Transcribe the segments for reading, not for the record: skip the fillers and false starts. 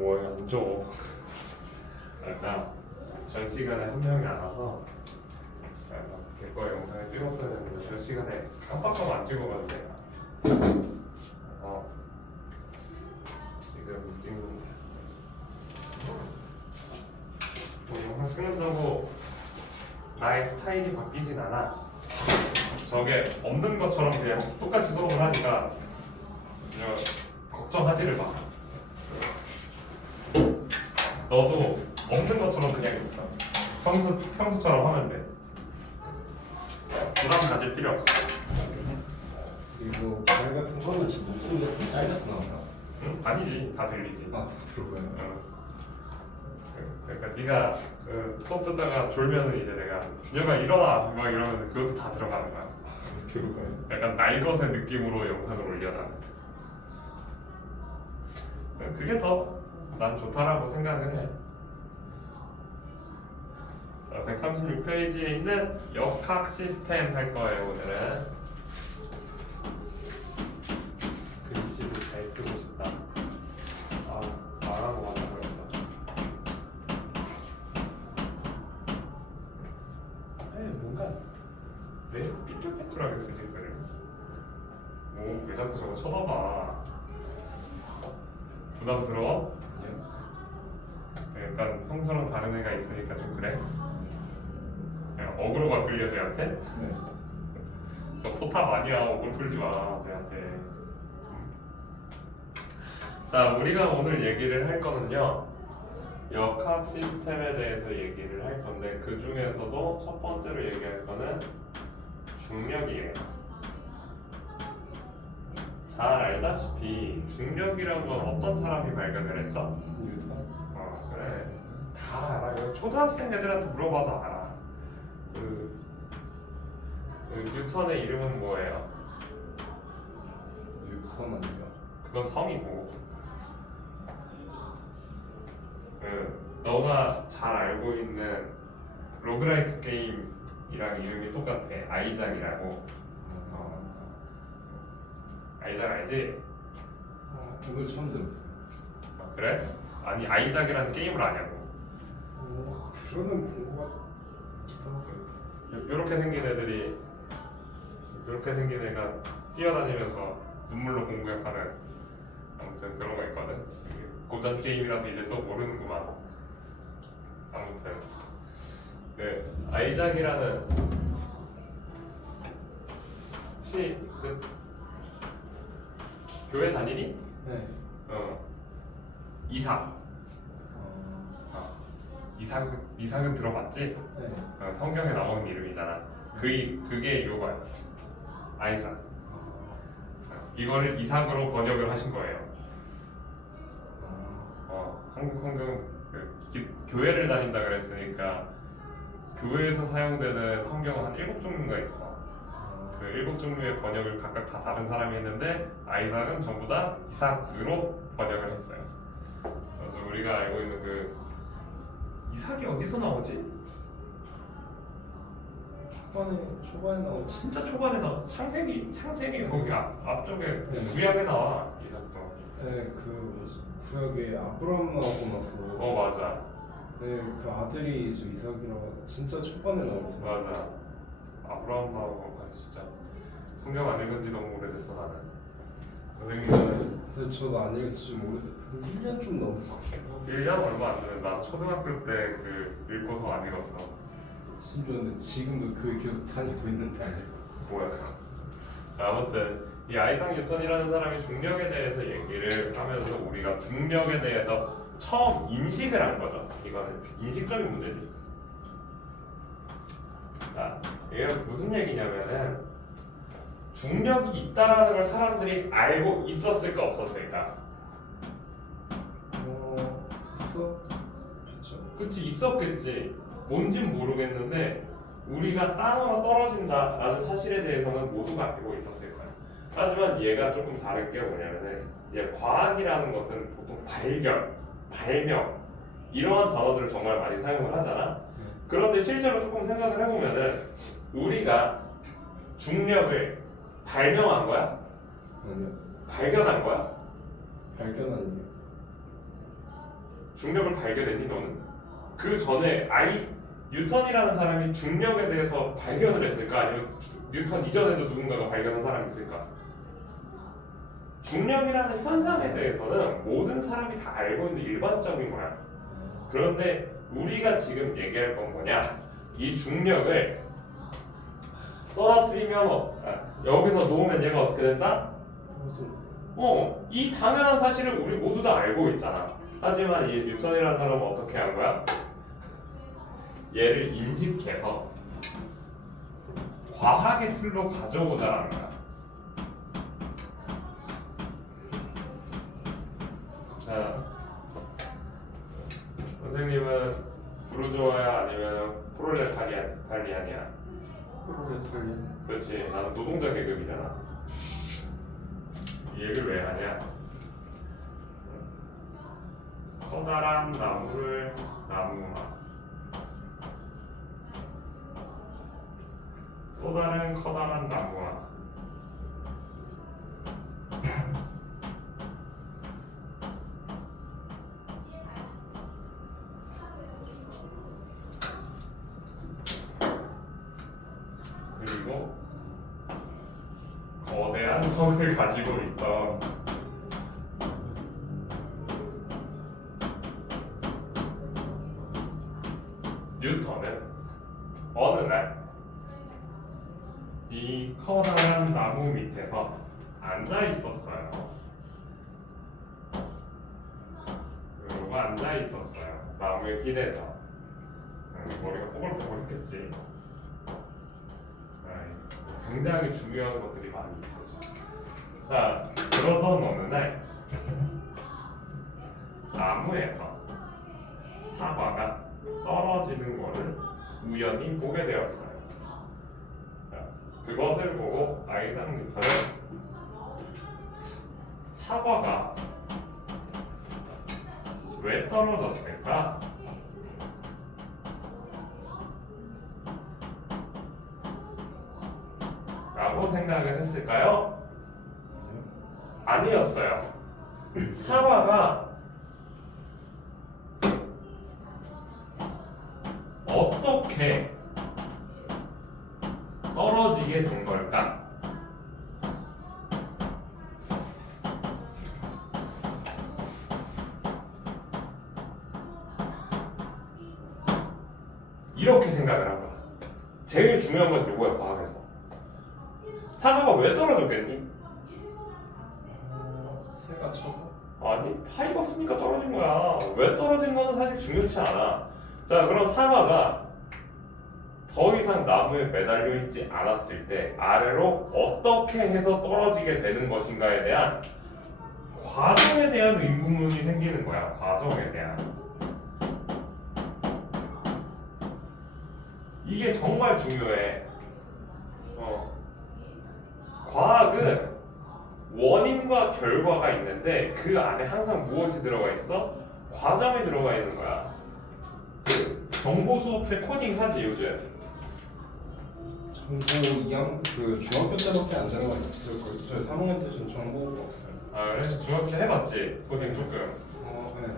뭐야 안 줘. 아까 전 시간에 한 명이 안 와서 걔거 영상을 찍었어야 했는데 전 시간에 깜빡하고 안 찍어가지고 내가 지금 못 찍는 뭐 영상 찍는다고 나의 스타일이 바뀌진 않아. 저게 없는 것처럼 그냥 똑같이 수업을 하니까 그냥 걱정하지를 마. 너도 없는 것처럼 그냥 있어. 평소처럼 하면 돼. 부담 가질 필요 없어. 그리고 말 같은 거는 지금 목소리가 좀 짧아서 나온다. 응? 아니지, 다 들리지. 아, 그러고요. 그러니까 네가 수업 듣다가 졸면은 이제 내가 준혁아 일어나 막 이러면 그것도 다 들어가는 거야. 그럴까요? 약간 날것의 느낌으로 영상을 올려놔. 그게 더 난 좋다라고 생각을 해. 136페이지에 있는 역학 시스템 할 거예요 오늘은. 글씨도 잘 쓰고 싶다. 말하고 왔다 그랬어. 뭔가 왜 삐뚤삐뚤하게 쓰지 그래? 왜 자꾸 저거 쳐다봐? 부담스러워? 약간 평소랑 다른 애가 있으니까 좀 그래? 그냥 어그로가 끌려 쟤한테? 네. 저 포탑 아니야. 어그로 끌지 마 쟤한테. 자, 우리가 오늘 얘기를 할 거는요 역학 시스템에 대해서 얘기를 할 건데 그 중에서도 첫 번째로 얘기할 거는 중력이에요. 잘 알다시피 중력이란 건 어떤 사람이 발견을 했죠? 뉴턴? 그래 다 알아. 이거 초등학생 애들한테 물어봐도 알아. 뉴턴의 이름은 뭐예요? 뉴턴 아닌가? 그건 성이고 너가 잘 알고 있는 로그라이크 게임이랑 이름이 똑같아. 아이작이라고. 아이작 알지? 오늘 처음 들었어요. 그래? 아니 아이작이라는 게임을 아냐고. 그러는 본것 요렇게 생긴 애들이 요렇게 생긴 애가 뛰어다니면서 눈물로 공격하는 아무튼 그런 거 있거든. 고전 게임이라서 이제 또 모르는구만. 아무튼 아이작이라는 혹시 교회 다니니? 네. 이삭. 이삭은 들어봤지? 네. 성경에 나오는 이름이잖아. 그게 요거야. 아이삭. 이거를 이삭으로 번역을 하신 거예요. 한국 성경 교회를 다닌다 그랬으니까 교회에서 사용되는 성경은 한 7종류가 있어. 그 7종류의 번역을 각각 다 다른 사람이 했는데 아이삭은 전부 다 이삭으로 번역을 했어요. 그래서 우리가 알고 있는 그 이삭이 어디서 나오지? 초반에 나온 진짜 초반에 나와서 창세기 거기 앞쪽에 구약에 나와 이삭도. 네, 그 구약에 아브라함 나오고 나서 맞아. 네, 그 아들이 저 이삭이라고 진짜 초반에 나오더라고요. 맞아. 아브라함 나오고 진짜 성경 안 읽은 지 너무 오래됐어 나는. 선생님은 근데 저도 안 읽었지 좀 오래됐 1년 좀 넘은 것 같아요. 1년 얼마 안 되는 나 초등학교 때 읽고서 안 읽었어. 심지어 근데 지금도 그 기억 다니고 있는데 안 읽고. 뭐야 그거. 아무튼 이 아이삭 뉴턴이라는 사람이 중력에 대해서 얘기를 하면서 우리가 중력에 대해서 처음 인식을 한 거죠. 이거는 인식적인 문제지. 자, 이게 무슨 얘기냐면은 중력이 있다라는 걸 사람들이 알고 있었을까 없었을까? 있었겠죠. 그치, 있었겠지. 뭔진 모르겠는데 우리가 땅으로 떨어진다라는 사실에 대해서는 모두가 알고 있었을 거야. 하지만 얘가 조금 다른 게 뭐냐면은 얘 과학이라는 것은 보통 발견, 발명 이러한 단어들을 정말 많이 사용을 하잖아. 그런데 실제로 조금 생각을 해보면은 우리가 중력을 발명한 거야? 아니요. 발견한 거야? 발견 아니에요. 중력을 발견했니 너는? 그 전에 뉴턴이라는 사람이 중력에 대해서 발견을 했을까? 아니면 뉴턴 이전에도 누군가가 발견한 사람이 있을까? 중력이라는 현상에 대해서는 모든 사람이 다 알고 있는 일반적인 거야. 그런데 우리가 지금 얘기할 건 뭐냐? 이 중력을 떨어뜨리면 여기서 놓으면 얘가 어떻게 된다? 이 당연한 사실을 우리 모두 다 알고 있잖아. 하지만 이 뉴턴이라는 사람은 어떻게 한 거야? 얘를 인식해서 과학의 틀로 가져오자 하는 거야. 자, 선생님은 부르주아야 아니면 프롤레타리안이야? 프롤레타리안. 그렇지, 나는 노동자 계급이잖아. 이 얘기를 왜 하냐? 커다란 나무를 나무마, 또 다른 커다란 나무와 그리고 거대한 성을 가지고 있던 뉴턴은 어느 날 이 커다란 나무 밑에서 앉아 있었어요. 그리고 앉아 있었어요. 나무에 기대서. 머리가 뽀글뽀글했겠지. 굉장히 중요한 것들이 많이 있었죠. 자, 그러던 어느 날 나무에서 사과가 떨어지는 것을 우연히 보게 되었어요. 그것을 보고 아이작 뉴턴은 사과가 왜 떨어졌을까? 라고 생각을 했을까요? 아니었어요. 사과가 어떻게 떨어지게 된 걸까? 이렇게 생각을 한 거야. 제일 중요한 건 이거야, 과학에서. 사과가 왜 떨어졌겠니? 새가 쳐서? 아니, 다 익었으니까 떨어진 거야. 왜 떨어진 거는 사실 중요치 않아. 자, 그럼 사과가 더 이상 나무에 매달려 있지 않았을 때 아래로 어떻게 해서 떨어지게 되는 것인가에 대한 과정에 대한 의문이 생기는 거야. 과정에 대한. 이게 정말 중요해. 과학은 원인과 결과가 있는데 그 안에 항상 무엇이 들어가 있어? 과정이 들어가 있는 거야. 그 정보 수업 때 코딩 하지 요즘? 정보 2학 그 중학교 때밖에 안 들어가 있을 거예요. 저희 3학년 때는 정보가 없어요. 아 그래? 중학교 때 해봤지? 코딩 조금. 네.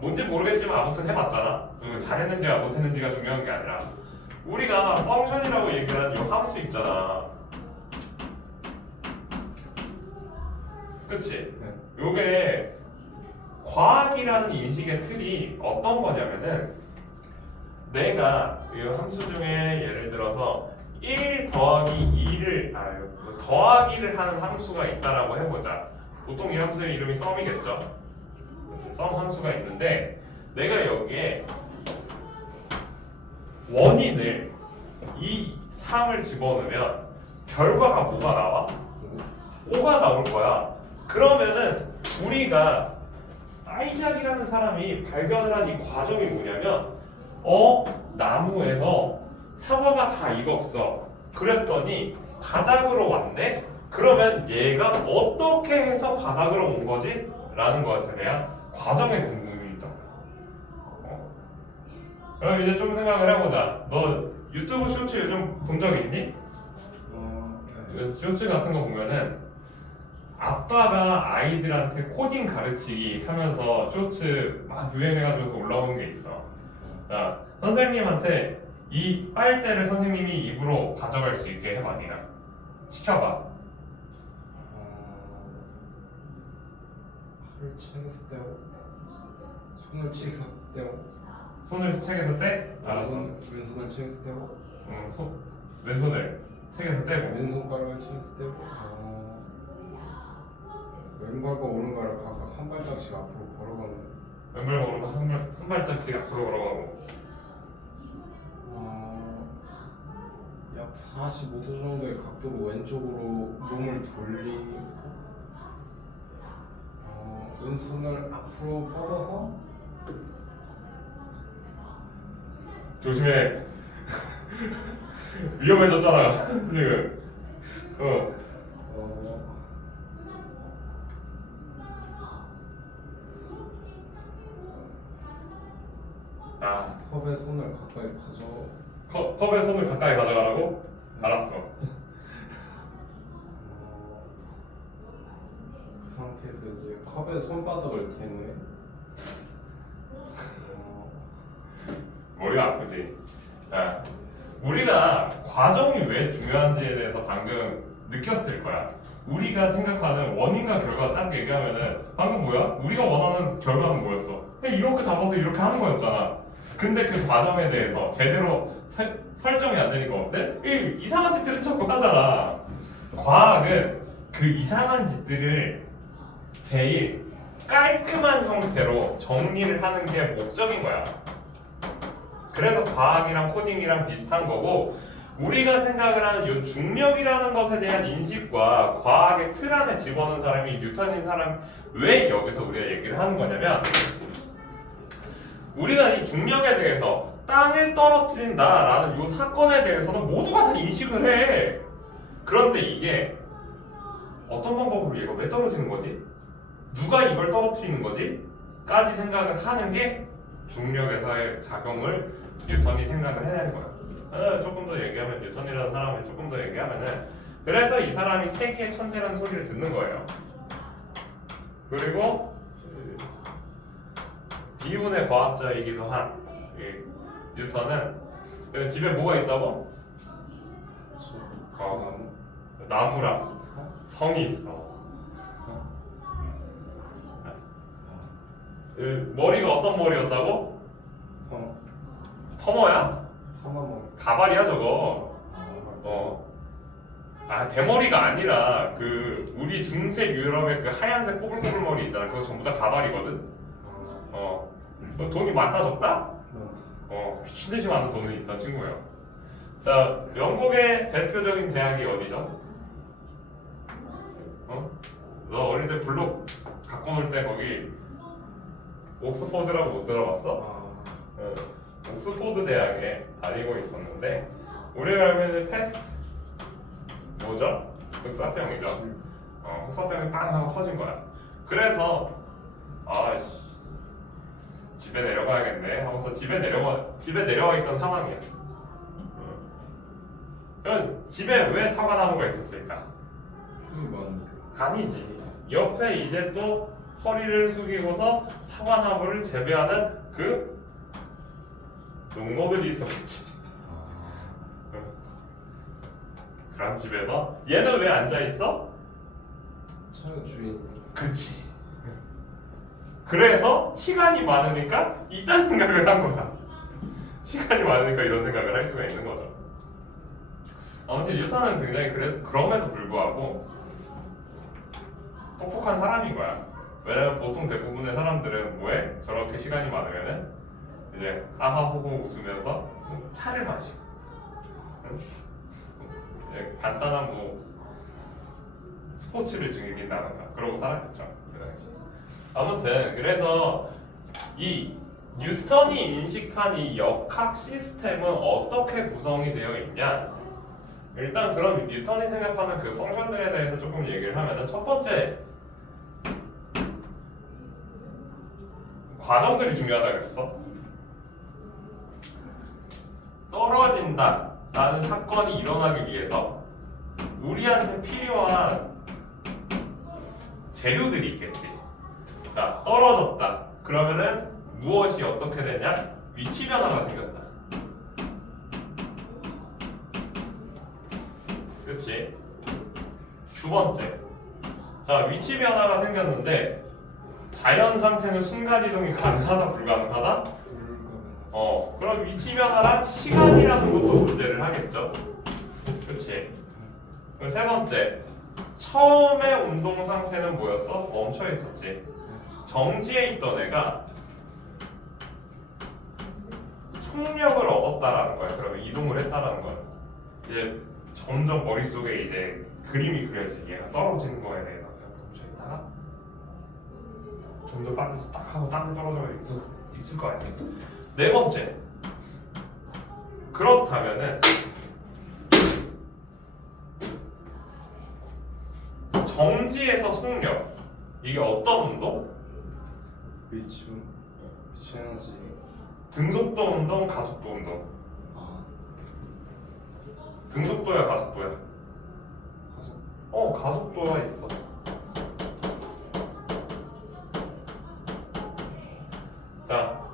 뭔지 모르겠지만 아무튼 해봤잖아. 잘했는지가 못했는지가 중요한 게 아니라 우리가 펑션이라고 얘기하는 이 함수 있잖아. 그치? 네. 요게 과학이라는 인식의 틀이 어떤 거냐면은 내가 이 함수 중에 예를 들어서 1 더하기 2를 더하기를 하는 함수가 있다라고 해보자. 보통 이 함수의 이름이 썸이겠죠. 썸 함수가 있는데 내가 여기에 원인을 2, 3을 집어넣으면 결과가 뭐가 나와? 5가 나올 거야. 그러면은 우리가 아이작이라는 사람이 발견을 한 이 과정이 뭐냐면 나무에서 사과가 다 익었어. 그랬더니 바닥으로 왔네? 그러면 얘가 어떻게 해서 바닥으로 온 거지? 라는 것에 대한 과정의 궁금이 있던 거야. 그럼 이제 좀 생각을 해보자. 너 유튜브 쇼츠 요즘 본 적 있니? 네. 쇼츠 같은 거 보면은 아빠가 아이들한테 코딩 가르치기 하면서 쇼츠 막 유행해가지고서 올라오는 게 있어. 자, 선생님한테 이 빨대를 선생님이 입으로 가져갈 수 있게 해봐, 니가. 시켜봐. 팔을 책에서 떼고 손을 책에서 떼고 손을 책에서 떼? 알았어. 왼손을 책에서 떼고 왼손을 책에서 떼고. 왼손가락을 책에서 떼고 왼발과 오른발을 각각 한 발짝씩 앞으로 걸어가는 왼발 오른발 한 발짝씩 앞으로 걸어가고. 약 45도 정도의 각도로 왼쪽으로 몸을 돌리고 왼손을 앞으로 뻗어서 조심해. 위험해졌잖아 지금. 컵에 손을 가까이 가져 컵에 손을 가까이 가져가라고? 알았어. 그 상태에서 이제 컵에 손바닥을 댄 후에 머리가 아프지. 자, 우리가 과정이 왜 중요한지에 대해서 방금 느꼈을 거야. 우리가 생각하는 원인과 결과 딱 얘기하면은 방금 뭐야? 우리가 원하는 결과는 뭐였어? 그냥 이렇게 잡아서 이렇게 하는 거였잖아. 근데 그 과정에 대해서 제대로 설정이 안 되니까 어때? 이상한 짓들을 자꾸 하잖아. 과학은 그 이상한 짓들을 제일 깔끔한 형태로 정리를 하는 게 목적인 거야. 그래서 과학이랑 코딩이랑 비슷한 거고, 우리가 생각을 하는 이 중력이라는 것에 대한 인식과 과학의 틀 안에 집어넣은 사람이 뉴턴인 사람. 왜 여기서 우리가 얘기를 하는 거냐면, 우리가 이 중력에 대해서 땅에 떨어뜨린다라는 이 사건에 대해서는 모두가 다 인식을 해. 그런데 이게 어떤 방법으로 얘가 왜 떨어지는 거지? 누가 이걸 떨어뜨리는 거지? 까지 생각을 하는 게 중력에서의 작용을 뉴턴이 생각을 해내는 거야. 조금 더 얘기하면, 뉴턴이라는 사람을 조금 더 얘기하면은, 그래서 이 사람이 세계의 천재라는 소리를 듣는 거예요. 그리고 비운의 과학자이기도 한 뉴턴은 집에 뭐가 있다고? 나무랑 성이 있어. 머리가 어떤 머리였다고? 퍼머야? 가발이야 저거. 대머리가 아니라 그 우리 중세 유럽의 그 하얀색 꼬불꼬불 머리 있잖아. 그거 전부 다 가발이거든. 너 돈이 많다 적다? 미친듯이 많은 돈이 있던 친구예요. 자, 영국의 대표적인 대학이 어디죠? 너 어릴 때 블록 갖고 놀 때 거기 옥스퍼드라고 못 들어봤어? 옥스퍼드 대학에 다니고 있었는데, 우리가 알고 있는 패스트 뭐죠? 흑사병이죠. 흑사병이 빵 하고 터진 거야. 그래서 집에 내려가야겠네 하고서 집에 내려와 있던 상황이야. 그럼 집에 왜 사과나무가 있었을까? 아니지. 옆에 이제 또 허리를 숙이고서 사과나무를 재배하는 그 농노들이 있었겠지. 그런 집에서 얘는 왜 앉아 있어? 차의 주인. 그치. 그래서 시간이 많으니까 이딴 생각을 한 거야. 시간이 많으니까 이런 생각을 할 수가 있는 거죠. 아무튼 뉴턴은 굉장히 그럼에도 불구하고 똑똑한 사람인 거야. 왜냐면 보통 대부분의 사람들은 뭐해? 저렇게 시간이 많으면은 이제 하하호호 웃으면서 차를 마시고, 이제 간단한 뭐 스포츠를 즐긴다던가 그러고 살았겠죠, 그 당시. 아무튼 그래서 이 뉴턴이 인식한 이 역학 시스템은 어떻게 구성이 되어 있냐? 일단 그럼 뉴턴이 생각하는 그 펑션들에 대해서 조금 얘기를 하면은, 첫 번째 과정들이 중요하다 그랬어. 떨어진다 라는 사건이 일어나기 위해서 우리한테 필요한 재료들이 있겠지. 자, 떨어졌다. 그러면은 무엇이 어떻게 되냐? 위치 변화가 생겼다. 그치? 두 번째. 자, 위치 변화가 생겼는데 자연 상태는 순간 이동이 가능하다, 불가능하다? 그럼 위치 변화랑 시간이라는 것도 존재를 하겠죠. 그치? 그리고 세 번째. 처음에 운동 상태는 뭐였어? 멈춰 있었지. 정지해 있던 애가 속력을 얻었다라는 거야. 그러면 이동을 했다라는 거야. 이제 점점 머릿속에 이제 그림이 그려지지. 얘가 떨어지는 거에 대해서 그냥 멈춰 있다가 점점 빨라서 딱 하고 땅에 떨어져 있을 거 아니야. 네 번째. 그렇다면은 정지에서 속력, 이게 어떤 운동? 위치 에너지. 등속도 운동, 가속도 운동. 등속도야, 가속도야? 가속도가 있어. 자,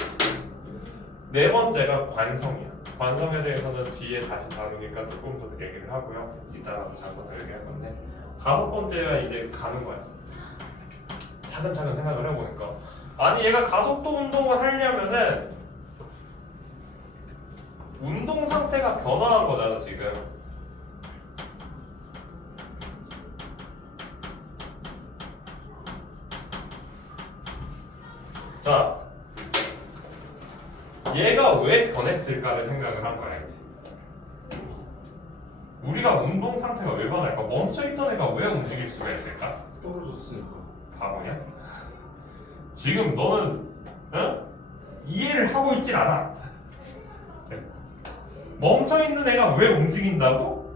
네 번째가 관성이야. 관성에 대해서는 뒤에 다시 다루니까 조금 더 얘기를 하고요. 이따가서 잠깐 더 얘기할 건데, 다섯 번째가 이제 가는 거야. 차근차근 생각을 해보니까, 아니 얘가 가속도 운동을 하려면은 운동 상태가 변화한 거잖아 지금. 자, 얘가 왜 변했을까를 생각을 한 거야 이제. 우리가 운동 상태가 왜 변할까? 멈춰있던 애가 왜 움직일 수가 있을까? 떨어졌으니까. 바보냐? 지금 너는 이해를 하고 있질 않아. 멈춰있는 애가 왜 움직인다고?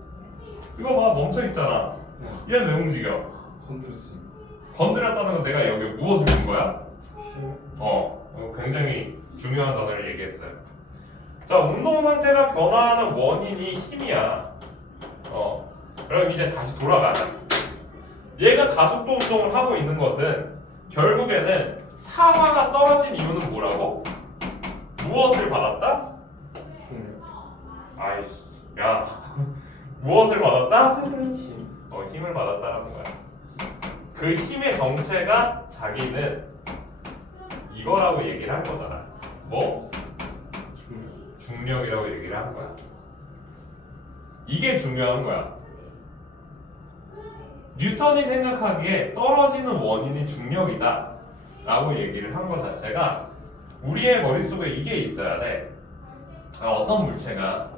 이거 봐, 멈춰있잖아. 얘는 왜 움직여? 건드렸으니까. 건드렸다는 건 내가 여기 무엇을 준 거야? 힘. 굉장히 중요한 단어를 얘기했어요. 자, 운동 상태가 변화하는 원인이 힘이야. 그럼 이제 다시 돌아가자. 얘가 가속도 운동을 하고 있는 것은 결국에는 사화가 떨어진 이유는 뭐라고? 무엇을 받았다? 중력. 아이씨, 야, 무엇을 받았다? 힘. 힘을 받았다라는 거야. 그 힘의 정체가 자기는 이거라고 얘기를 한 거잖아. 뭐? 중력. 중력이라고 얘기를 한 거야. 이게 중요한 거야. 뉴턴이 생각하기에 떨어지는 원인이 중력이다 라고 얘기를 한 것 자체가 우리의 머릿속에 이게 있어야 돼. 어떤 물체가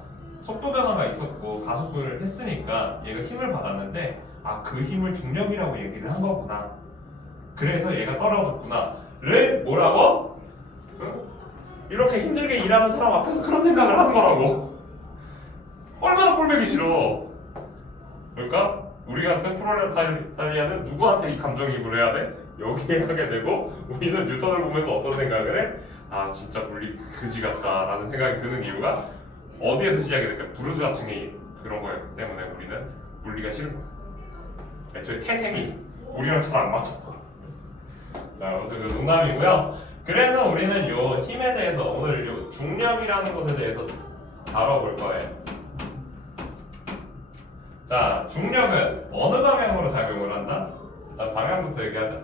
속도 변화가 있었고 가속을 했으니까 얘가 힘을 받았는데 그 힘을 중력이라고 얘기를 한 거구나. 그래서 얘가 떨어졌구나를 뭐라고? 이렇게 힘들게 일하는 사람 앞에서 그런 생각을 하는 거라고. 얼마나 꼴보기 싫어. 그러니까 우리 같은 프롤레타리아는 누구한테 이 감정이입을 해야 돼? 여기에 하게 되고 우리는 뉴턴을 보면서 어떤 생각을 해? 진짜 물리 그지 같다 라는 생각이 드는 이유가 어디에서 시작이 될까? 부르주아층이 그런 거였기 때문에 우리는 물리가 싫은 거야. 애초에 태생이 우리랑 잘 안 맞아. 자, 그래서 그 농담이고요. 그래서 우리는 요 힘에 대해서 오늘 요 중력이라는 것에 대해서 다뤄볼 거예요. 자, 중력은 어느 방향으로 작용을 한다? 일단 방향부터 얘기하자.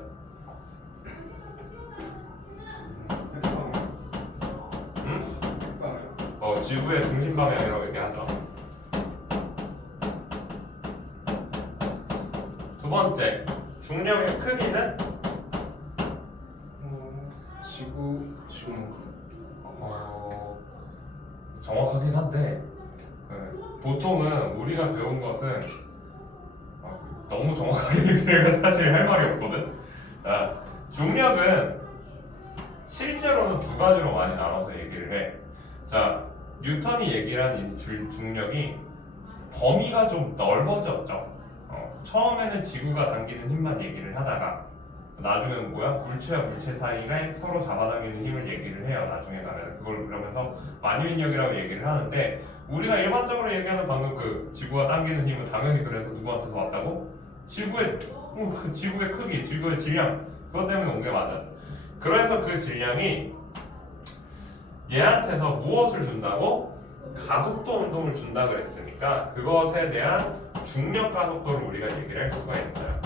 핵방향. 응? 핵방향. 지구의 중심 방향이라고 얘기하죠. 두 번째, 중력의 크기는 지구만큼. 정확하긴 한데 보통은 우리가 배운 것은 너무 정확하게 얘기해가 사실 할 말이 없거든. 중력은 실제로는 두 가지로 많이 나눠서 얘기를 해. 자, 뉴턴이 얘기를 한 이 중력이 범위가 좀 넓어졌죠. 처음에는 지구가 당기는 힘만 얘기를 하다가 나중에는 뭐야? 물체와 물체 사이가 서로 잡아당기는 힘을 얘기를 해요. 나중에 가면 그걸 그러면서 만유인력이라고 얘기를 하는데 우리가 일반적으로 얘기하는 방금 그 지구가 당기는 힘은 당연히 그래서 누구한테서 왔다고? 그 지구의 크기, 지구의 질량 그것 때문에 온 게 맞아. 그래서 그 질량이 얘한테서 무엇을 준다고? 가속도 운동을 준다 그랬으니까 그것에 대한 중력 가속도를 우리가 얘기를 할 수가 있어요.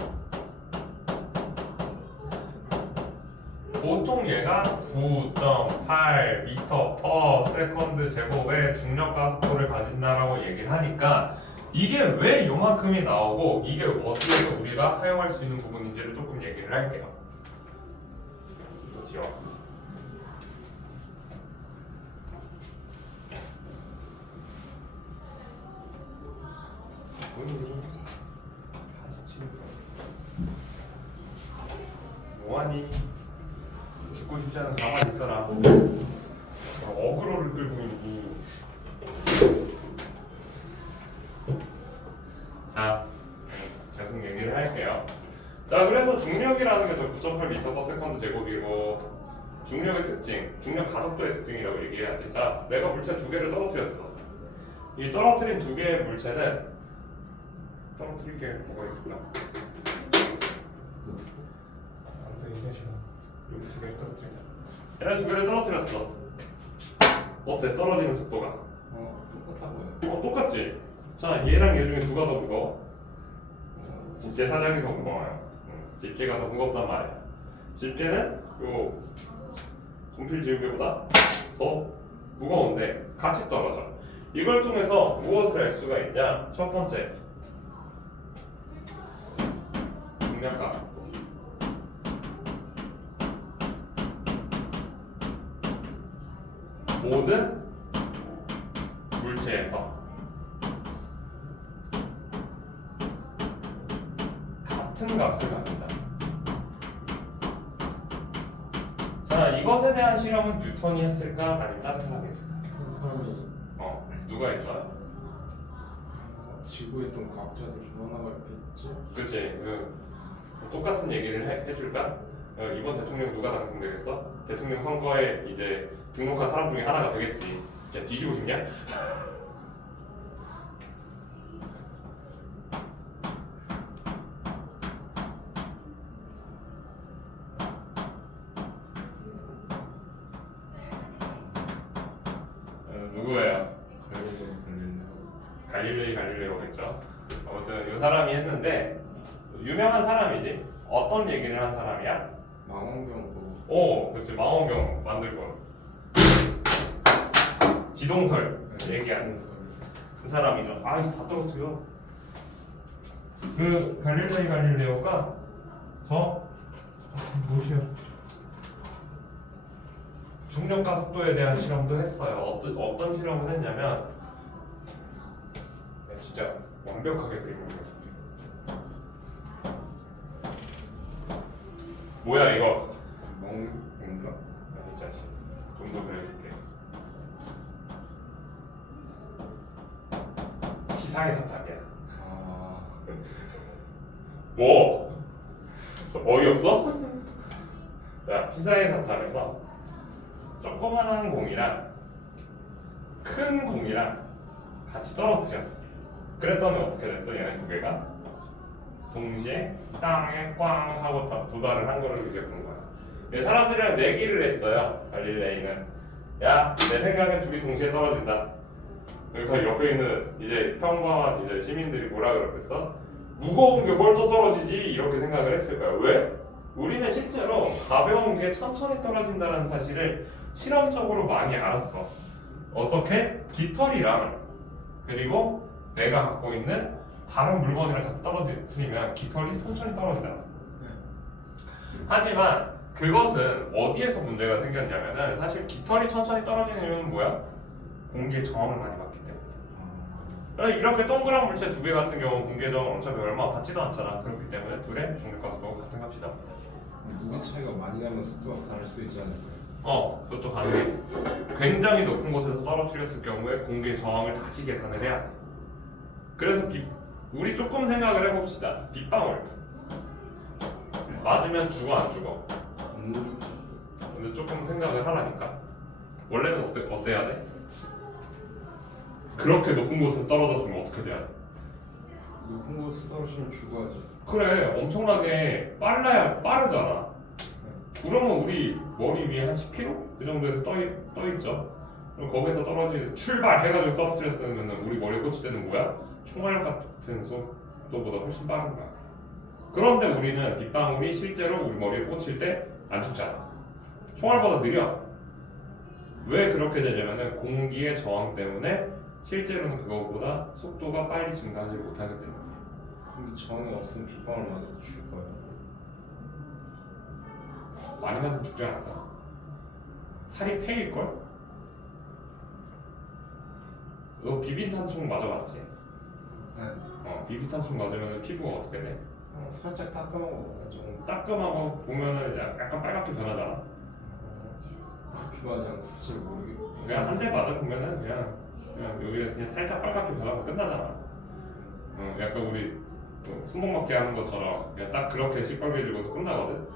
보통 얘가 9.8 미터 퍼 세컨드 제곱의 중력 가속도를 가진다라고 얘기를 하니까 이게 왜 요만큼이 나오고 이게 어떻게 해서 우리가 사용할 수 있는 부분인지를 조금 얘기를 할게요. 이거 지워. 뭐하니? 죽고 싶지 않은 가만히 있어라. 어그로를 끌고 있니? 자, 계속 얘기를 할게요. 자, 그래서 중력이라는 게 저 9.8m/s 제곱이고 중력의 특징, 중력 가속도의 특징이라고 얘기해야지. 자, 내가 물체 두 개를 떨어뜨렸어. 이 떨어뜨린 두 개의 물체는 떨어뜨릴 게 뭐가 있을까? 아무튼 이 시간 여기 두 개를 떨어뜨리자. 얘네 두 개를 떨어뜨렸어. 어때? 떨어지는 속도가? 똑같다고요. 똑같지? 자, 얘랑 얘 중에 누가 더 무거워? 집게 사장이 더 무거워요. 집게가 더 무겁단 말이야. 집게는 요 분필 지우개보다 더 무거운데 같이 떨어져. 이걸 통해서 무엇을 알 수가 있냐? 첫 번째, 중력가. 모든 물체에서 같은 값을 가진다. 자, 이것에 대한 실험은 뉴턴이 했을까? 아니면 다른 사람이 했을까? 한 사람이 누가 했어요? 지구에 있던 과학자들 중 하나가 있겠지. 그치. 똑같은 얘기를 해줄까? 이번 대통령 누가 당선되겠어? 대통령 선거에 이제 등록한 사람 중에 하나가 되겠지. 진짜 뒤지고 싶냐? 누구예요? 갈릴레오겠죠. 아무튼 이 사람이 했는데 유명한 사람이지. 어떤 얘기를 한 사람이야? 망원경 그렇지. 망원경 만들 거. 지동설 얘기하는 그 사람이죠. 아이씨 다 떨어뜨려. 그 갈릴레오가 뭐시야? 중력 가속도에 대한 실험도 했어요. 어떤 실험을 했냐면 진짜 완벽하게 그린 거예요. 뭐야 이거? 멍인가? 아니 자식. 좀 더 그려줄게. 피사의 사탑이야. 뭐? 어이없어? 자, 피사의 사탑에서 조그만한 공이랑 큰 공이랑 같이 떨어뜨렸어. 그랬더니 어떻게 됐어? 얘네 두 개가 동시에 땅에 꽝 하고 도달을 한 거를 이제 본 거야. 사람들이랑 내기를 했어요. 갈릴레이는 야, 내 생각엔 둘이 동시에 떨어진다. 그래서 옆에 있는 이제 평범한 이제 시민들이 뭐라 그랬겠어? 무거운 게 뭘 또 떨어지지? 이렇게 생각을 했을 거야. 왜? 우리는 실제로 가벼운 게 천천히 떨어진다는 사실을 실험적으로 많이 알았어. 어떻게? 깃털이랑 그리고 내가 갖고 있는 다른 물건이랑 같이 떨어뜨리면 깃털이 천천히 떨어진다. 하지만 그것은 어디에서 문제가 생겼냐면은 사실 깃털이 천천히 떨어지는 이유는 뭐야? 공기의 저항을 많이 받기 때문에. 이렇게 동그란 물체 두 개 같은 경우는 공기의 저항을 어차피 얼마 받지도 않잖아. 그렇기 때문에 둘의 중력가속도가 같은 값이 나옵니다. 무게 차이가 많이 나면 속도가 다를 수도 있지 않을까요? 그것도 가능해. 굉장히 높은 곳에서 떨어뜨렸을 경우에 공기의 저항을 다시 계산을 해야 돼. 그래서 우리 조금 생각을 해봅시다. 빗방울 맞으면 죽어 안 죽어? 안 누르죠. 근데 조금 생각을 하라니까. 원래는 어때야 돼? 그렇게 높은 곳에서 떨어졌으면 어떻게 돼야 돼? 높은 곳에서 떨어지면 죽어야죠. 그래, 엄청나게 빨라야 빠르잖아. 그러면 우리 머리 위에 한 10km? 그 정도에서 떠 있죠. 그럼 거기서 떨어지 출발해가지고 떨어뜨렸으면 우리 머리에 꽂힐 때는 뭐야? 총알 같은 속도보다 훨씬 빠른 거야. 그런데 우리는 빗방울이 실제로 우리 머리에 꽂힐 때 안 죽잖아. 총알보다 느려. 왜 그렇게 되냐면은 공기의 저항 때문에 실제로는 그거보다 속도가 빨리 증가하지 못하기 때문이야. 근데 저항이 없으면 빗방울 맞아도 죽을 거예요. 많이 맞으면 죽지 않을까? 살이 패일걸? 너 비비탄총 맞아봤지? 네. 비비탄총 맞으면 피부가 어떻게 돼? 살짝 따끔하고 좀 따끔하고 보면은 약간 빨갛게 변하잖아. 그렇게 많이 안 쓰실 모르겠고. 그냥 한 대 맞아 보면은 그냥 여기 그냥 살짝 빨갛게 변하고 끝나잖아. 약간 우리 손목 맞게 하는 것처럼 그냥 딱 그렇게 시뻘개지고서 끝나거든.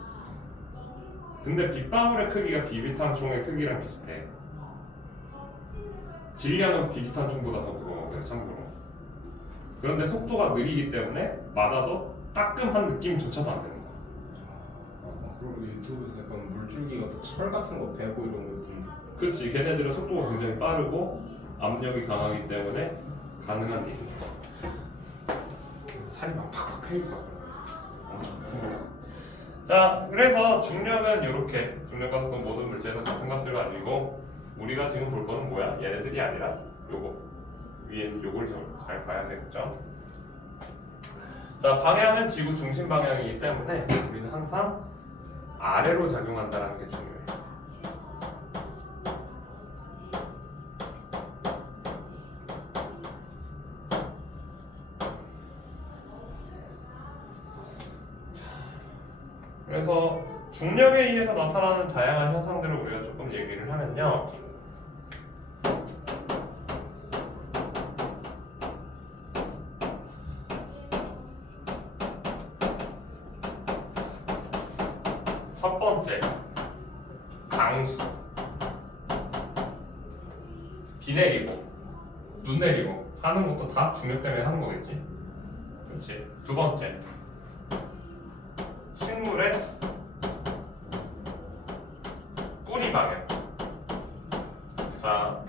근데 빗방울의 크기가 비비탄총의 크기랑 비슷해. 질량은 비비탄총보다 더 무거워, 참고로. 그런데 속도가 느리기 때문에 맞아도 따끔한 느낌조차도 안 되는 거야. 그리고 유튜브에서 약간 물줄기 같은 철 같은 거 베고 이런 느낌. 그렇지, 걔네들은 속도가 굉장히 빠르고 압력이 강하기 때문에 가능한 일이야. 살이 막 팍팍 패일 거야. 자, 그래서 중력은 이렇게 중력과 속도 모든 물체에서 같은 값을 가지고 우리가 지금 볼 거는 뭐야? 얘네들이 아니라 요거 위에 요걸 잘 봐야 되겠죠? 자, 방향은 지구 중심 방향이기 때문에 우리는 항상 아래로 작용한다는 게 중요해. 그래서 중력에 의해서 나타나는 다양한 현상들을 우리가 조금 얘기를 하면요. 첫 번째, 강수. 비 내리고, 눈 내리고 하는 것도 다 중력 때문에 하는 거겠지. 그렇지. 두 번째, 식물의 뿌리 방향. 자,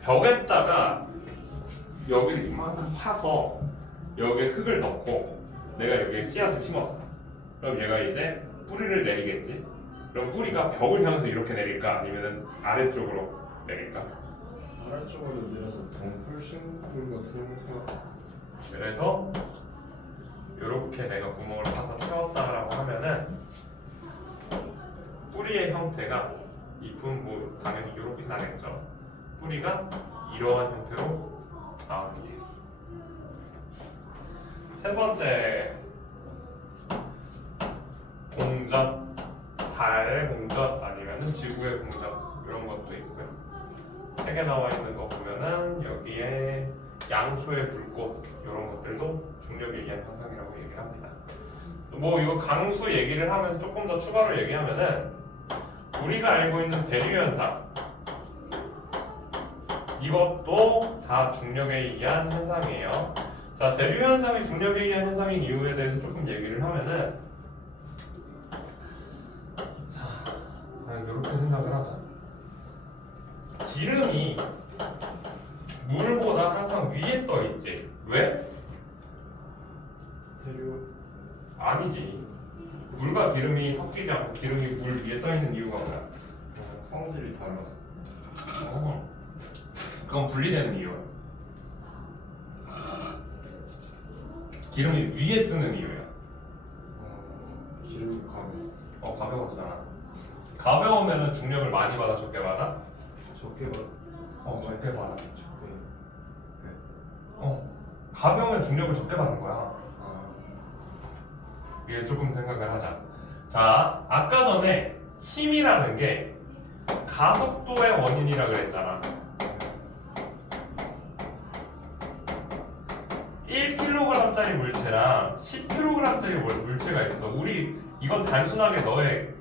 벽에다가 여기를 이만큼 파서 여기에 흙을 넣고 내가 여기에 씨앗을 심었어. 그럼 얘가 이제 뿌리를 내리겠지. 그럼 뿌리가 벽을 향해서 이렇게 내릴까? 아니면 아래쪽으로 내릴까? 아래쪽으로 내려서 덩굴식물 같은 형태가. 그래서 이렇게 내가 구멍을 파서 채웠다라고 하면은 뿌리의 형태가 잎은 뭐 당연히 이렇게 나겠죠. 뿌리가 이러한 형태로 나오게 돼요. 세 번째, 공전, 달의 공전 아니면은 지구의 공전 이런 것도 있고요. 책에 나와 있는 거 보면은 여기에 양초의 불꽃 이런 것들도 중력에 의한 현상이라고 얘기를 합니다. 뭐 이거 강수 얘기를 하면서 조금 더 추가로 얘기하면은 우리가 알고 있는 대류 현상 이것도 다 중력에 의한 현상이에요. 자, 대류 현상이 중력에 의한 현상인 이유에 대해서 조금 얘기를 하면은 자, 이렇게 생각을 하자. 기름이 물보다 항상 위에 떠 있지. 왜? 대류. 아니지. 물과 기름이 섞이지 않고 기름이 물 위에 떠 있는 이유가 뭐야? 성질이 달라서. 그건 분리되는 이유야. 기름이 위에 뜨는 이유야. 기름이 가벼워. 가벼워서잖아. 가벼우면 중력을 많이 받아 적게 받아? 적게 받아. 적게 받아. 적게. 가벼우면 중력을 적게 받는 거야. 이게 조금 생각을 하자. 자, 아까 전에 힘이라는 게 가속도의 원인이라 그랬잖아. 1kg짜리 물체랑 10kg짜리 물체가 있어. 우리 이건 단순하게 너의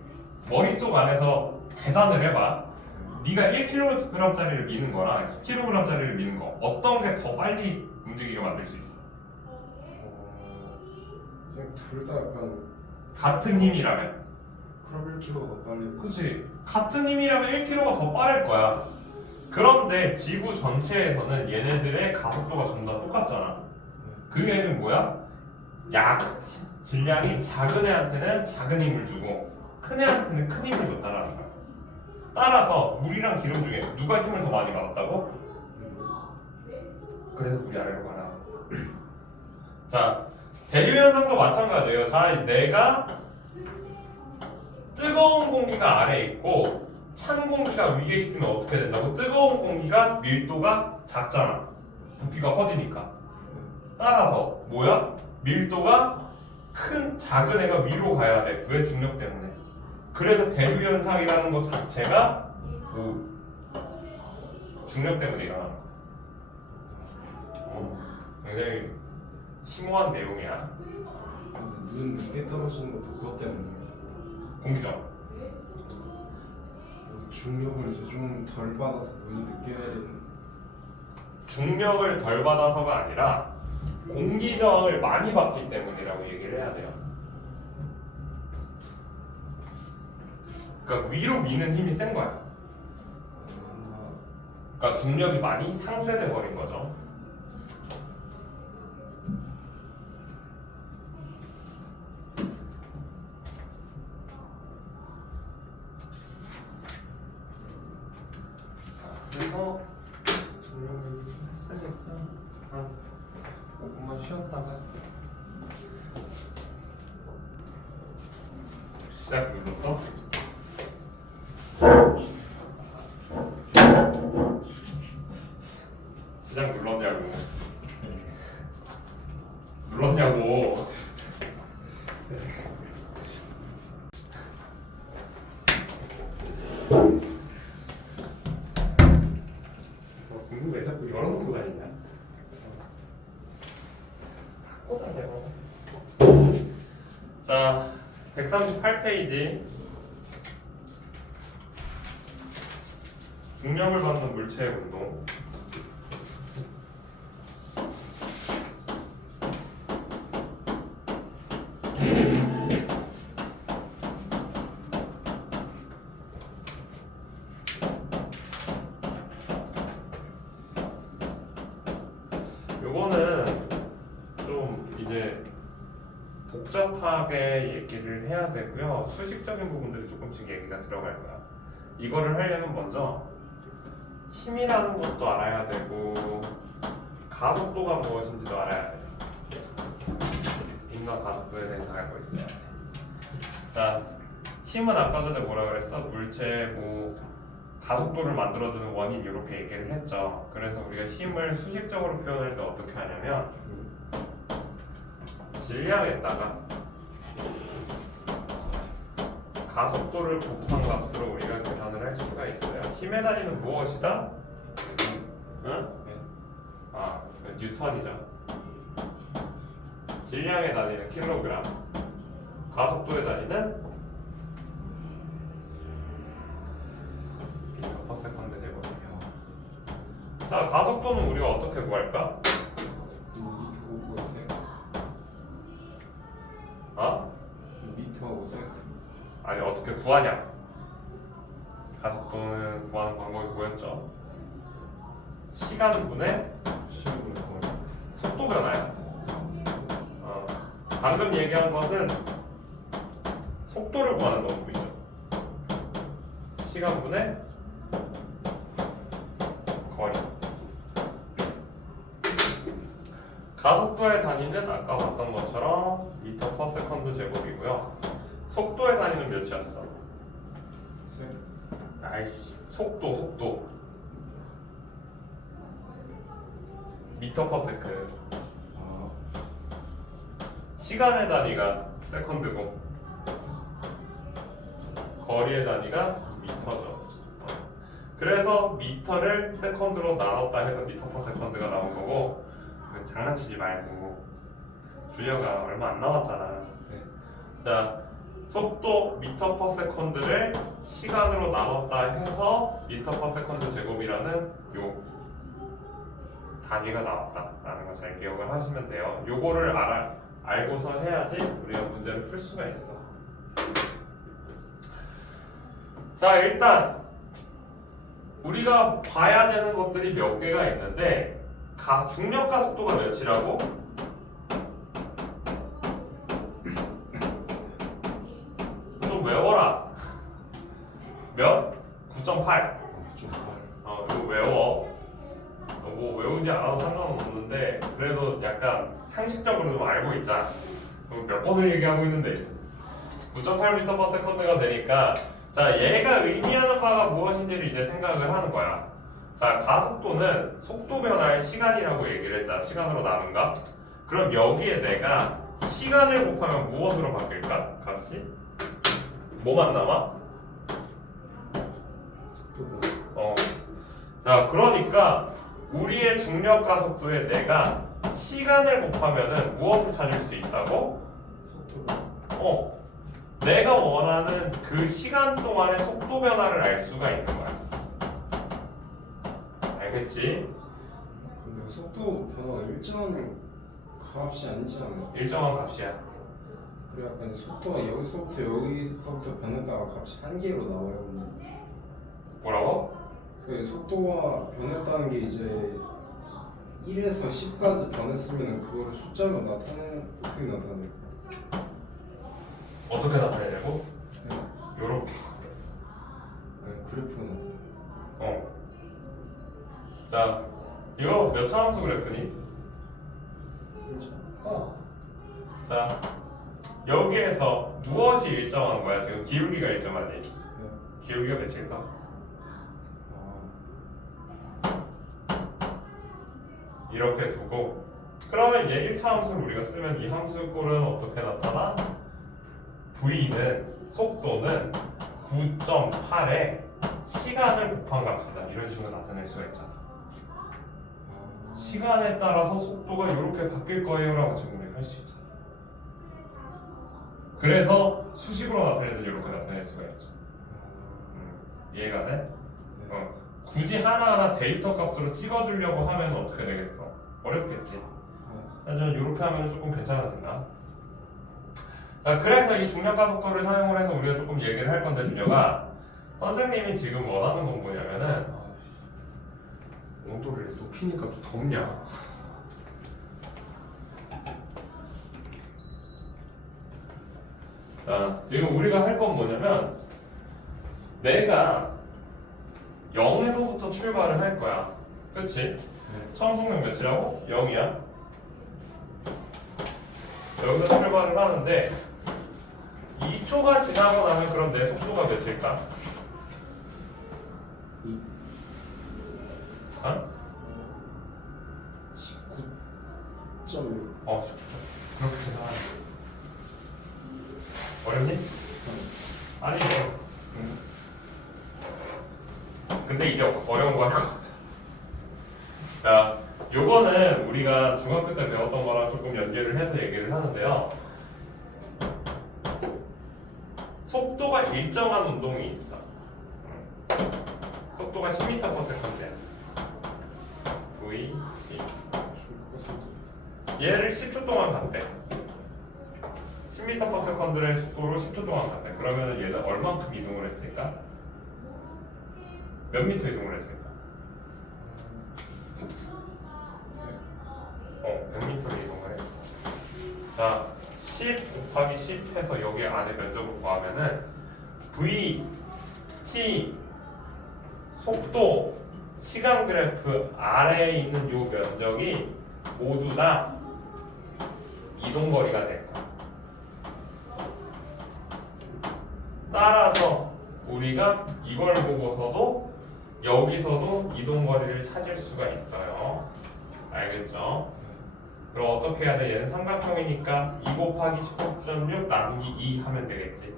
머릿속 안에서 계산을 해봐. 네가 1kg짜리를 미는 거랑 10kg짜리를 미는 거 어떤 게 더 빨리 움직이게 만들 수 있어? 그냥 둘 다 약간 같은 힘이라면. 그럼 1km가 더 빨리. 그치. 같은 힘이라면 1km가 더 빠를 거야. 그런데 지구 전체에서는 얘네들의 가속도가 전부 다 똑같잖아. 그 얘는 뭐야? 질량이 작은 애한테는 작은 힘을 주고 큰 애한테는 큰 힘을 줬다라는 거야. 따라서 물이랑 기름 중에 누가 힘을 더 많이 받았다고? 그래서 물이 아래로 가나. 자, 대류 현상도 마찬가지예요. 자, 내가 뜨거운 공기가 아래에 있고 찬 공기가 위에 있으면 어떻게 된다고? 뜨거운 공기가 밀도가 작잖아. 부피가 커지니까. 따라서 뭐야? 밀도가 큰 작은 애가 위로 가야 돼. 왜? 중력 때문에. 그래서 대류 현상이라는 것 자체가 뭐 중력 때문에 일어나는 거야. 굉장히 심오한 내용이야. 근데 눈 늦게 떨어지는 것도 그것 때문이에요. 공기죠. 중력을 이제 좀 덜 받아서 눈이 늦게 내리는. 중력을 덜 받아서가 아니라 공기 저항을 많이 받기 때문이라고 얘기를 해야 돼요. 그러니까 위로 미는 힘이 센 거야. 그러니까 중력이 많이 상쇄돼 버린 거죠. 그래서 중력을 했으니까 한 5분만 쉬었다가 시작 눌렀어? 시작 눌렀냐고. 눌렀냐고. 공부 왜 자꾸 열어놓고 다니냐? 꽂아 대고. 자, 138페이지. 중력을 받는 물체의 운동. 요거는 좀 이제 복잡하게 얘기를 해야 되고요. 수식적인 부분들이 조금씩 얘기가 들어갈 거야. 이거를 하려면 먼저 힘이라는 것도 알아야 되고 가속도가 무엇인지도 알아야 돼. 인간 가속도에 대해서 알고 있어야 돼. 자, 힘은 아까 전에 뭐라 그랬어? 물체의 뭐 가속도를 만들어주는 원인 이렇게 얘기를 했죠. 그래서 우리가 힘을 수식적으로 표현할 때 어떻게 하냐면 질량에다가 가속도를 곱한 값으로 우리가 계산을 할 수가 있어요. 힘의 단위는 무엇이다? 응? 아, 뉴턴이죠. 질량의 단위는 킬로그램, 가속도의 단위는 미터 퍼 세컨드 제곱이에요. 자, 가속도는 우리가 어떻게 구할까? 미터하고 세크. 어? 미터하고 세크. 아니 어떻게 구하냐? 가속도는 구하는 방법이 뭐였죠? 시간분의 시간을 거의. 속도 변화야. 방금 얘기한 것은 속도를 구하는 방법이죠. 시간분의 거리. 가속도의 단위는 아까 봤던 것처럼 미터 퍼 세컨드 제곱이고요. 속도의 단위는 몇이었어? 세크. 아이씨, 속도. 미터 퍼 세컨드. 아, 시간의 단위가 세컨드고 거리의 단위가 미터죠. 그래서 미터를 세컨드로 나눴다 해서 미터 퍼 세컨드가 나온 거고, 장난치지 말고 주여가 얼마 안 남았잖아. 네. 자, 속도 미터 퍼 세컨드를 시간으로 나눴다 해서 미터 퍼 세컨드 제곱이라는 요 단위가 나왔다라는 거 잘 기억을 하시면 돼요. 요거를 알고서 해야지 우리가 문제를 풀 수가 있어. 자, 일단 우리가 봐야 되는 것들이 몇 개가 있는데 중력가 속도가 몇이라고? 좀 외워라. 몇? 9.8. 9.8. 이거 외워. 뭐 외우지 않아도 상관없는데 그래도 약간 상식적으로 좀 알고 있자. 몇 번을 얘기하고 있는데 9.8m/s가 되니까 자, 얘가 의미하는 바가 무엇인지를 이제 생각을 하는 거야. 자, 가속도는 속도 변화의 시간이라고 얘기를 했잖아. 시간으로 나눈가? 그럼 여기에 내가 시간을 곱하면 무엇으로 바뀔까? 값이? 뭐만 남아? 속도. 자, 그러니까 우리의 중력 가속도에 내가 시간을 곱하면은 무엇을 찾을 수 있다고? 속도. 내가 원하는 그 시간 동안의 속도 변화를 알 수가 있는 거야. 알겠지? 근데 속도 변화가 일정한 값이 아니지 않나? 일정한 값이야. 그래 약간 속도가 여기서부터 여기서부터 변했다가 값이 한 개로 나와요. 근데. 뭐라고? 그 속도가 변했다는 게 이제 1에서 10까지 변했으면 그거를 숫자로 어떻게 나타낼까? 어떻게 나타내냐고? 네. 요렇게. 아니, 그래프로 나타내. 자, 이거 몇 차함수 그래프니? 그렇죠. 자, 여기에서 무엇이 일정한 거야? 지금 기울기가 일정하지? 네. 기울기가 몇일까? 이렇게 두고 그러면 이제 1차 함수를 우리가 쓰면 이 함수 꼴은 어떻게 나타나? V는 속도는 9.8에 시간을 곱한 값이다. 이런 식으로 나타낼 수가 있잖아. 시간에 따라서 속도가 이렇게 바뀔 거예요 라고 증명을 할 수 있잖아. 그래서 수식으로 나타내는 이렇게 나타낼 수가 있죠. 이해가 돼? 굳이 하나하나 데이터 값으로 찍어주려고 하면 어떻게 되겠어? 어렵겠지. 하지만 이렇게 하면 조금 괜찮아진다. 자, 그래서 이 중력가 속도를 사용을 해서 우리가 조금 얘기를 할 건데, 준혁아, 선생님이 지금 원하는 건 뭐냐면은 온도를 높이니까 또 덥냐? 자, 지금 우리가 할 건 뭐냐면 내가 0에서부터 출발을 할 거야. 그치? 처음 속력 몇이라고? 0이야. 여기서 출발을 하는데 2초가 지나고 나면 그럼 내 속도가 몇일까? 2. 어? 19.6. 19초. 그렇게 계산하네. 어렵니? 아니, 근데 이게 어려운 거 할까? 자, 요거는 우리가 중학교 때 배웠던 거랑 조금 연계를 해서 얘기를 하는데요. 속도가 일정한 운동이 있어. 속도가 10m/s야. V, 얘를 10초 동안 갔대. 10m/s의 속도로 10초 동안 갔대. 그러면 얘는 얼만큼 이동을 했을까? 몇 미터 이동을 했을까? 100m 이동을 했어. 자, 10 곱하기 10 해서 여기 안에 면적을 구하면은 V, T, 속도, 시간 그래프 아래에 있는 요 면적이 모두 다 이동거리가 될 거야. 따라서 우리가 이걸 보고서도 여기서도 이동거리를 찾을 수가 있어요. 알겠죠? 그럼 어떻게 해야 돼? 얘는 삼각형이니까 2 곱하기 19.6 나누기 2 하면 되겠지.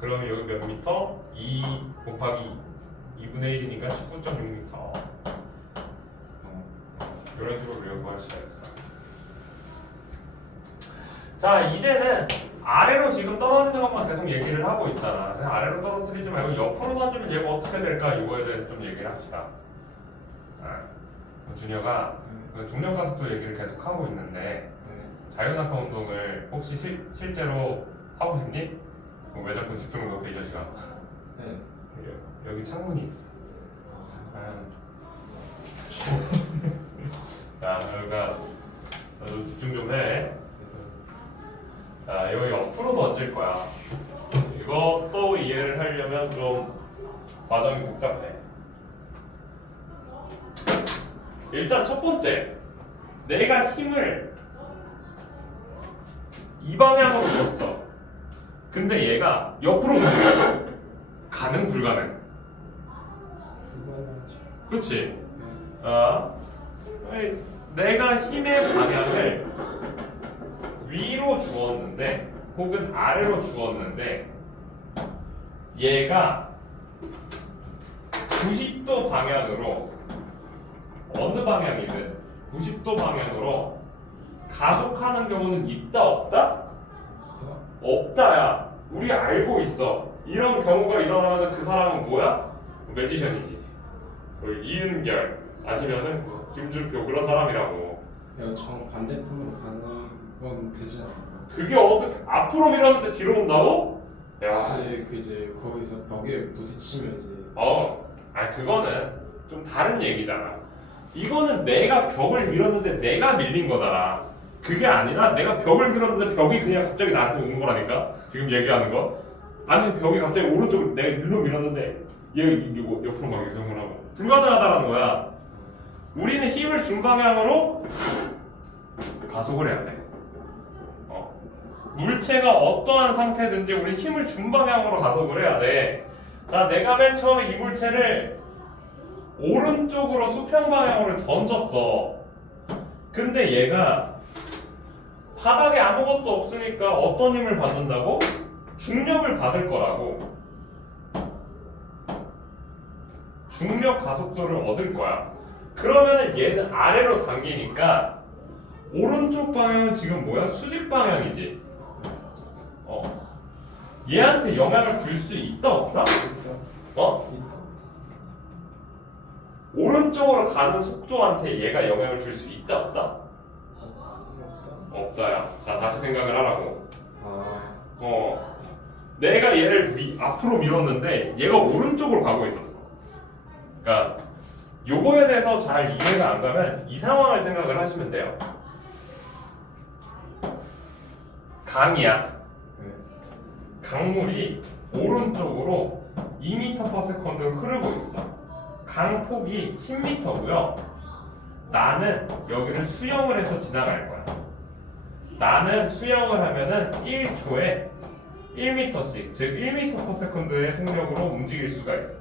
그러면 여기 몇 미터? 2 곱하기 2분의 1이니까 19.6미터. 이런 식으로 우리가 구할 수가 있어. 자, 이제는 아래로 지금 떨어지는 것만 계속 얘기를 하고 있잖아. 그냥 아래로 떨어뜨리지 말고 옆으로 던지면 얘가 어떻게 될까? 이거에 대해서 좀 얘기를 합시다. 준혁아, 그 중력 가속도 얘기를 계속 하고 있는데 자유낙하 운동을 혹시 실제로 하고 싶니? 왜 자꾸 집중을 못해 이 자식아? 네. 여기 창문이 있어. 야, 여기가 너도 집중 좀 해. 자, 여기 옆으로 던질 거야. 이것도 이해를 하려면 좀 과정이 복잡해. 일단 첫 번째, 내가 힘을 이 방향으로 줬어. 근데 얘가 옆으로 가능 불가능? 그렇지. 내가 힘의 방향을 위로 주었는데 혹은 아래로 주었는데 얘가 90도 방향으로 어느 방향이든 90도 방향으로 가속하는 경우는 있다 없다? 없다야. 우리 알고 있어. 이런 경우가 일어나면 그 사람은 뭐야? 매지션이지. 이은결 아니면은 김준표 그런 사람이라고. 야, 정 반대편으로 가는 건 되지 않을까? 그게 어떻게 앞으로 밀었는데 뒤로 온다고? 야, 이제 거기서 벽에 부딪히면 이제 그거는 좀 다른 얘기잖아. 이거는 내가 벽을 밀었는데 내가 밀린 거잖아. 그게 아니라 내가 벽을 밀었는데 벽이 그냥 갑자기 나한테 오는 거라니까. 지금 얘기하는 거. 아니 벽이 갑자기 오른쪽으로 내가 일로 밀었는데 얘 이거 옆으로 가게 생각하고 불가능하다라는 거야. 우리는 힘을 준 방향으로 가속을 해야 돼. 물체가 어떠한 상태든지 우리 힘을 준 방향으로 가속을 해야 돼. 자, 내가 맨 처음에 이 물체를 오른쪽으로 수평 방향으로 던졌어. 근데 얘가 바닥에 아무것도 없으니까 어떤 힘을 받는다고? 중력을 받을 거라고. 중력 가속도를 얻을 거야. 그러면은 얘는 아래로 당기니까 오른쪽 방향은 지금 뭐야? 수직 방향이지. 얘한테 영향을 줄 수 있다 없다? 오른쪽으로 가는 속도한테 얘가 영향을 줄 수 있다 없다? 없다야. 자, 다시 생각을 하라고. 내가 얘를 앞으로 밀었는데 얘가 오른쪽으로 가고 있었어. 그러니까 요거에 대해서 잘 이해가 안 가면 이 상황을 생각을 하시면 돼요. 강이야. 강물이 오른쪽으로 2m/s로 흐르고 있어. 강 폭이 10m고요. 나는 여기를 수영을 해서 지나갈 거야. 나는 수영을 하면은 1초에 1m씩, 즉 1m/s의 속력으로 움직일 수가 있어.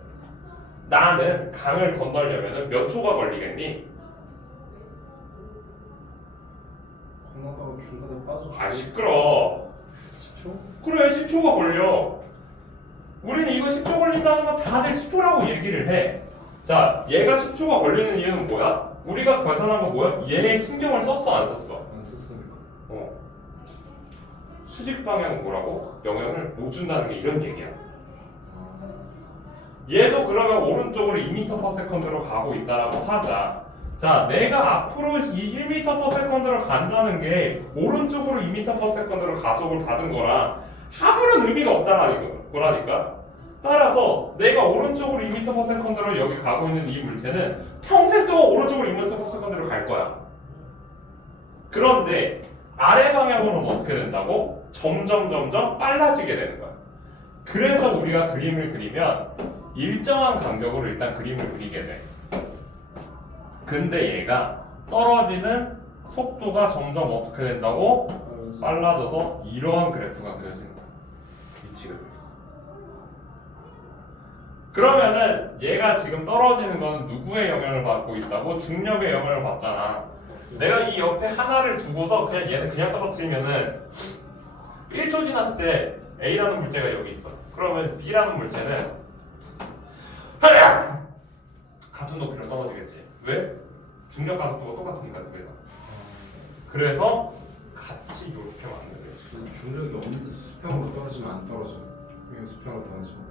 나는 강을 건너려면은 몇 초가 걸리겠니? 건너다가 중간에 빠져. 아, 시끄러. 10초? 그래, 10초가 걸려. 우리는 이거 10초 걸린다는 건 다들 10초라고 얘기를 해. 자, 얘가 10초가 걸리는 이유는 뭐야? 우리가 계산한 거 뭐야? 얘 신경을 썼어, 안 썼어? 안 썼으니까. 수직 방향은 뭐라고? 영향을 못 준다는 게 이런 얘기야. 얘도 그러면 오른쪽으로 2m/s로 가고 있다라고 하자. 자, 내가 앞으로 1m/s로 간다는 게 오른쪽으로 2m/s로 가속을 받은 거랑 아무런 의미가 없다라는 거라니까. 따라서 내가 오른쪽으로 2m/s로 여기 가고 있는 이 물체는 평생 동안 오른쪽으로 2m/s로 갈 거야. 그런데 아래 방향으로는 어떻게 된다고? 점점 빨라지게 되는 거야. 그래서 우리가 그림을 그리면 일정한 간격으로 일단 그림을 그리게 돼. 근데 얘가 떨어지는 속도가 점점 어떻게 된다고? 빨라져서 이러한 그래프가 그려지는 거야. 위치가. 그러면은 얘가 지금 떨어지는 거는 누구의 영향을 받고 있다고? 중력의 영향을 받잖아. 내가 이 옆에 하나를 두고서 그냥 얘는 그냥 떨어뜨리면은 1초 지났을 때 A라는 물체가 여기 있어. 그러면 B라는 물체는 같은 높이로 떨어지겠지. 왜? 중력 가속도가 똑같으니까 두 개가. 그래서 같이 이렇게 만들어요. 중력이 없는데 수평으로 떨어지면 안 떨어져. 그냥 수평으로 떨어지면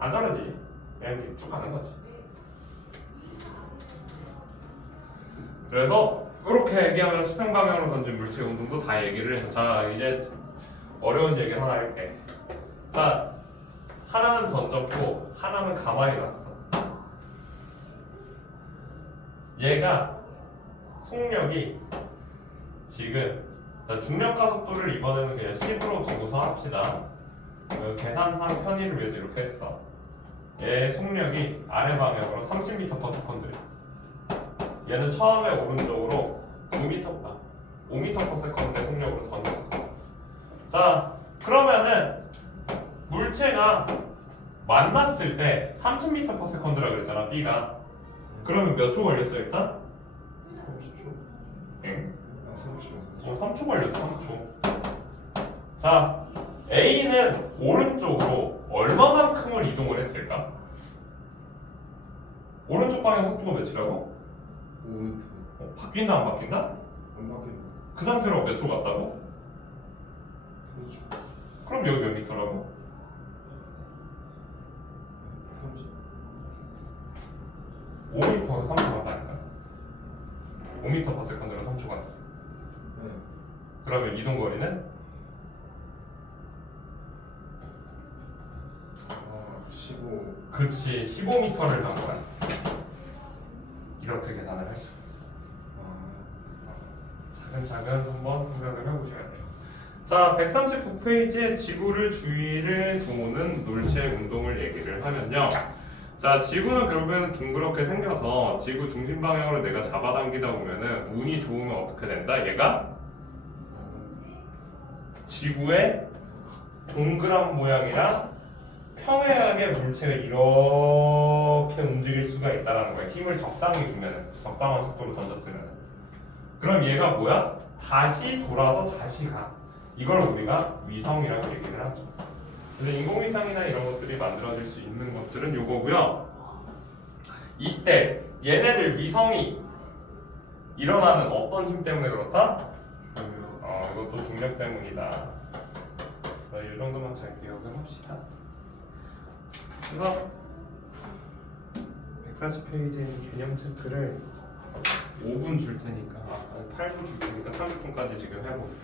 안 떨어지지. 그냥 쭉 가는 거지. 그래서 이렇게 얘기하면 수평 방향으로 던진 물체 운동도 다 얘기를 해서 자 이제 어려운 얘기 하나 할게. 자 하나는 던졌고 하나는 가만히 놨어. 얘가 속력이 지금 자, 중력과 속도를 이번에는 그냥 10으로 두고서 합시다. 계산상 편의를 위해서 이렇게 했어. 얘 속력이 아래 방향으로 30m/s. 얘는 처음에 오른쪽으로 5m/s의 속력으로 던졌어. 자, 그러면은 물체가 만났을 때 30m/s라 그랬잖아, B가. 그러면 몇 초 걸렸어 일단? 30초? 응? 아 3초 3초 걸렸어, 3초. 자, A는 오른쪽으로 얼마만큼을 이동을 했을까? 오른쪽 방향 속도가 몇이라고? 5m 바뀐다 안 바뀐다? 안 바뀌는 그 상태로 몇 초 갔다고? 3초 그럼 여기 몇 미터라고? 30 5m에서 3초 갔다니까. 5m/s로 3초 갔어. 네. 그러면 이동 거리는? 15 그치, 15m를 간 거야. 이렇게 계산을 할 수가 있어. 차근차근 한번 생각을 해보셔야 돼요. 자, 139페이지에 지구를 주위를 도는 물체 운동을 얘기를 하면요. 자, 지구는 결국에는 둥그렇게 생겨서 지구 중심 방향으로 내가 잡아당기다 보면은 운이 좋으면 어떻게 된다? 얘가 지구의 동그란 모양이라 평행하게 물체가 이렇게 움직일 수가 있다는 거예요. 힘을 적당히 주면은, 적당한 속도로 던졌으면은. 그럼 얘가 뭐야? 다시 돌아서 다시 가. 이걸 우리가 위성이라고 얘기를 하죠. 근데 인공위성이나 이런 것들이 만들어질 수 있는 것들은 요거고요. 이때 얘네들 위성이 일어나는 어떤 힘 때문에 그렇다? 이것도 중력 때문이다. 자, 이 정도만 잘 기억을 합시다. 그래서 140페이지에 있는 개념 체크를 5분 줄 테니까 8분 줄 테니까 30분까지 지금 해보세요.